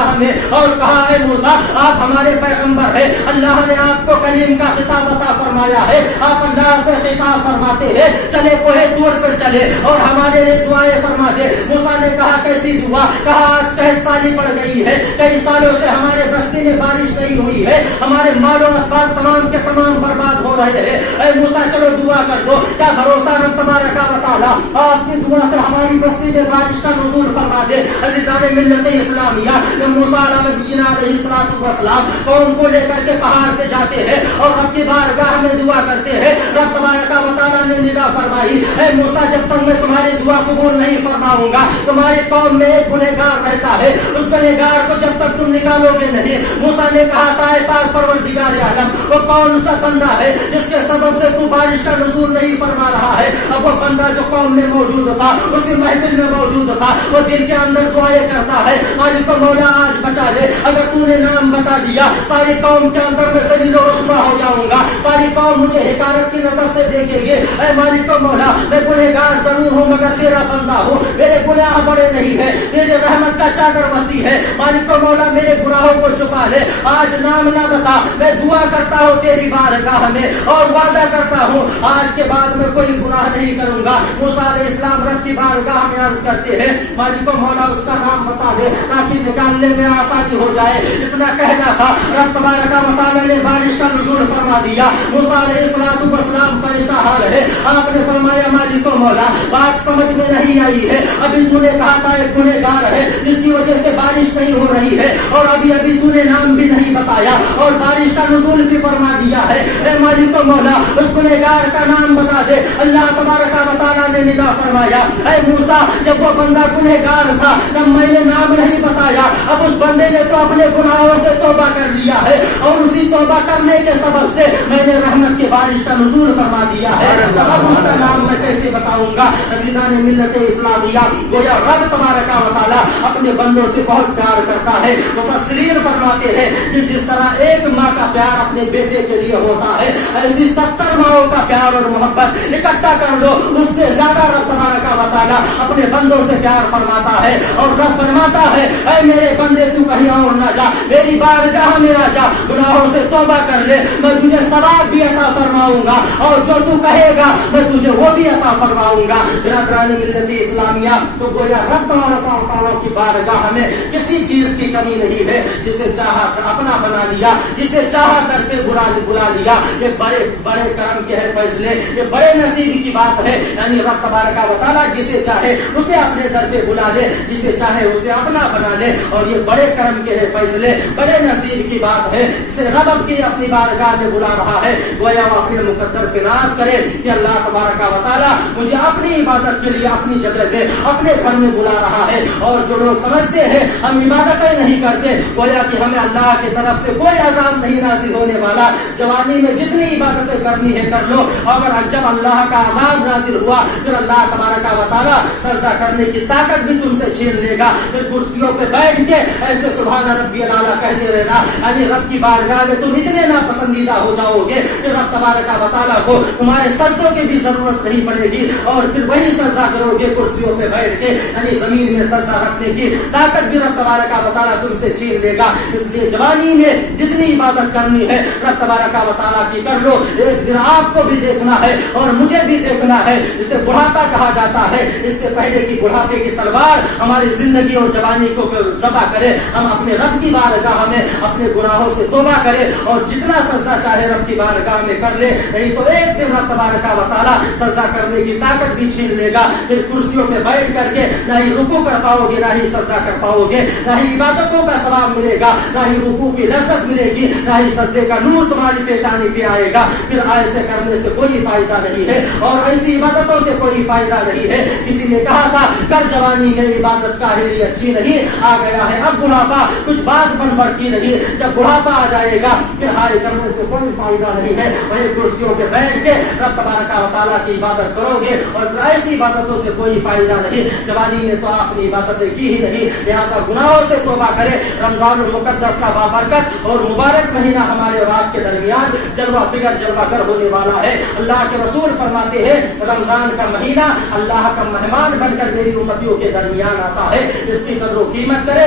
بارگاہ میں اور کہا اے موسیٰ آپ ہمارے پیغمبر ہیں, اللہ نے آپ کو کلیم کا خطاب عطا فرمایا ہے, آپ اللہ سے خطاب فرماتے ہیں چلے کوہ طور پر چلے اور ہمارے لیے دعائیں فرما دے. موسیٰ نے کہا کیسی دعا؟ کہا آج 6 سالی پڑ گئی ہے, کئی سالوں سے ہمارے بستی میں بارش نہیں ہوئی ہے, ہمارے مال و اسباب تمام کے تمام برباد ہو رہے ہیں. اے موسیٰ چلو دعا کر دو, کیا بھروسہ رب تبارک و تعالیٰ آپ کی دعا سے ہماری بستی میں بارش کا نزول فرما دے. عزیزان ملت اسلامیہ, موسیٰ علیہ السلام قوم کو لے کر کے پہاڑ پہ جاتے ہیں اور رب کی بارگاہ میں دعا کرتے ہیں. رب تبارک و تعالیٰ نے ندا فرمائی اے موسیٰ جب تک میں تمہاری دعا قبول نہیں فرماؤں گا تمہاری قوم میں ایک گنہگار رہتا ہے, اس گنہگار کو جب تک تم نکالو گے نہیں. موسیٰ نے کہا تھا اے پاک پروردگار عالم وہ کون سا بندہ ہے جس کے سبب سے تو بارش کا نزول نہیں فرما رہا ہے؟ اب وہ بندہ جو قوم میں موجود تھا, اسی محفل میں موجود تھا, وہ دل کے اندر دعائیں کرتا ہے مالک کو مولا آج بچا لے, اگر تو نے نام بتا دیا ساری قوم کے اندر میں ذلیل و رسوا ہو جاؤں گا, ساری قوم مجھے حقارت کی نظر سے دیکھیں گے. اے مالک کو مولا میں گنہگار ضرور ہوں مگر تیرا بندہ ہوں, میرے گناہ بڑے نہیں ہے, میرے رحمت کا چادر وسیع ہے. مالک کو مولا میرے گناہوں کو چھپا لے, آج نام نہ بتا, میں دعا کرتا ہوں تیری بارگاہ میں اور وعدہ کرتا ہوں آج کے بعد میں کوئی گناہ نہیں کروں گا. موسیٰ علیہ السلام رب کی بارگاہ میں عرض کرتے ہیں مالک کو مولا اس کا نام بتا دے تاکہ نکالنے میں آسانی ہو جائے. اتنا کہنا تھا, رب تبارک و تعالیٰ نے بارش کا نزول فرما دیا. موسیٰ علیہ السلام پریشان حال ہے, آپ نے فرمایا مالک کو مولا بات سمجھ میں نہیں آئی ہے, ابھی تو نے کہا تھا ایک گنہگار ہے جس کی وجہ سے بارش نہیں ہو رہی ہے اور ابھی تو نے نام بھی نہیں بتایا اور بارش کا نزول بھی فرما دیا ہے. اے مالک و مولا اس گنہگار کا نام بتا دے. اللہ تبارک و تعالیٰ نے ندا فرمایا اے موسیٰ جب وہ بندہ گنہگار تھا تب میں نے نام نہیں بتایا, اب اس بندے نے تو اپنے گناہوں سے توبہ کر لیا ہے اور اسی توبہ کرنے کے سبب سے میں نے رحمت کی بارش کا نزول فرما دیا ہے. اب اس کا نام میں کیسے بتاؤں گا؟ عزیزان ملت اسلامیہ, گویا رب تبارک و تعالیٰ اپنے بندوں سے بہت پیار کرتا ہے. مفسرین فرماتے ہیں کہ جس طرح ایک ماں کا پیار اپنے بیٹے کے لیے ہوتا ہے ایسی 70 ماؤں کا پیار اور محبت اکٹھا کر لو اس سے زیادہ رب تبارک و تعالیٰ اپنے بندوں سے پیار فرماتا ہے. اور رب فرماتا ہے اے میرے بندے تو کہیں اور نہ جا, میری بارگاہ میں آ جا, گناہوں سے توبہ کر لے, میں تجھے ثواب بھی عطا فرماؤں گا اور جو تو کہے گا میں تجھے وہ بھی عطا فرماؤں گا. برادران ملت اسلامیہ, تو گویا رب تبارک و تعالیٰ کی بارگاہ میں کسی چیز کی کمی نہیں ہے. جسے چاہا اپنا بنا لیا, جسے چاہا کر کے بلا لیا. یہ بڑے بڑے کرم کے ہے فیصلے, یہ بڑے نصیب کی بات ہے. یعنی رب تبارک و تعالیٰ جسے چاہے اسے اپنے در پہ بلا لے, جسے چاہے اسے اپنا بنا لے. اور یہ بڑے کرم کے ہے فیصلے, بڑے نصیب کی بات ہے. جسے رب کی اپنی بارگاہ میں بلا رہا ہے گویا وہ اپنے مقدر پہ ناز کرے کہ اللہ تبارک و تعالیٰ مجھے اپنی عبادت کے لیے اپنی جگہ پہ اپنے گھر میں بلا رہا ہے. اور جو لوگ سمجھتے ہیں ہم عبادتیں نہیں کرتے, گویا کہ ہمیں اللہ کی طرف سے کوئی عذاب نہیں نازل ہونے والا. جوانی میں جتنی عبادتیں کرنی ہے کر لو, اگر جب اللہ کا عذاب نازل ہوا پھر اللہ تبارک و تعالیٰ سجدہ کرنے کی طاقت بھی تم سے چھین لے گا. پھر کرسیوں پہ بیٹھ کے ایسے سبحان ربی الاعلیٰ کہتے رہنا, یعنی رب کی بارگاہ میں تم اتنے ناپسندیدہ ہو جاؤ گے کہ رب تبارک و تعالیٰ کو تمہارے سجدوں کی بھی ضرورت نہیں پڑے گی اور پھر وہی سجدہ کرو گے کرسیوں پہ بیٹھ کے, یعنی زمین میں سجدہ رکھنے کی طاقت بھی رب تبارک و تعالیٰ تم سے چھین لے گا. اس لیے جوانی میں جتنی عبادت کرنی ہے رب تبارک و تعالیٰ کی کر لو. ایک دن آپ کو بھی دیکھنا ہے اور مجھے بھی دیکھنا ہے. اسے بڑھاپا کہا جاتا ہے, اس سے پہلے کی بڑھاپے کی تلوار ہماری زندگی اور جوانی کو ذبح کرے. ہم اپنے رب کی بارگاہ میں اپنے گناہوں سے توبہ کرے اور جتنا سجدہ چاہے رب کی بارگاہ میں کر لے, نہیں تو ایک دن رب تبارک و تعالیٰ سجدہ کرنے کی طاقت بھی چھین لے گا. پھر کرسیوں پہ بیٹھ کر کے نہ ہی رکوع کر پاؤ گے, نہ ہی سجدہ کر پاؤ گے, نہ ہی عبادتوں کا ثواب ملے گا, نہ ہی رکوع کی لذت ملے گی, نہ ہی سجدے کا نور تمہاری پیشانی پہ آئے گا. پھر ایسے کرنے سے کوئی فائدہ نہیں ہے اور ایسی عبادتوں سے کوئی فائدہ نہیں ہے. کسی نے کہا تھا کر جوانی میں عبادت کاہلی اچھی نہیں, آ گیا ہے اب بڑھاپا, کچھ بات بن پڑتی نہیں. جب بڑھاپا آ جائے گا پھر ہائے کرنے سے کوئی فائدہ نہیں ہے. وہی کرسیوں پہ بیٹھ کے رب تبارک و تعالیٰ کی عبادت کرو گے اور ایسی عبادتوں سے کوئی فائدہ نہیں. جوانی میں تو آپ نے عبادتیں کی ہی نہیں, لہٰذا گناہوں سے توبہ کرے. رمضان المقدس کا بابرکت اور مبارک مہینہ ہمارے اور آپ کے درمیان جلوہ فگر جلوہ گر ہونے والا ہے. اللہ کے رسول فرماتے ہیں رمضان کا مہینہ اللہ کا مہمان بن کر میری امتیوں کے درمیان آتا ہے. اس کی قدر و قیمت کرے,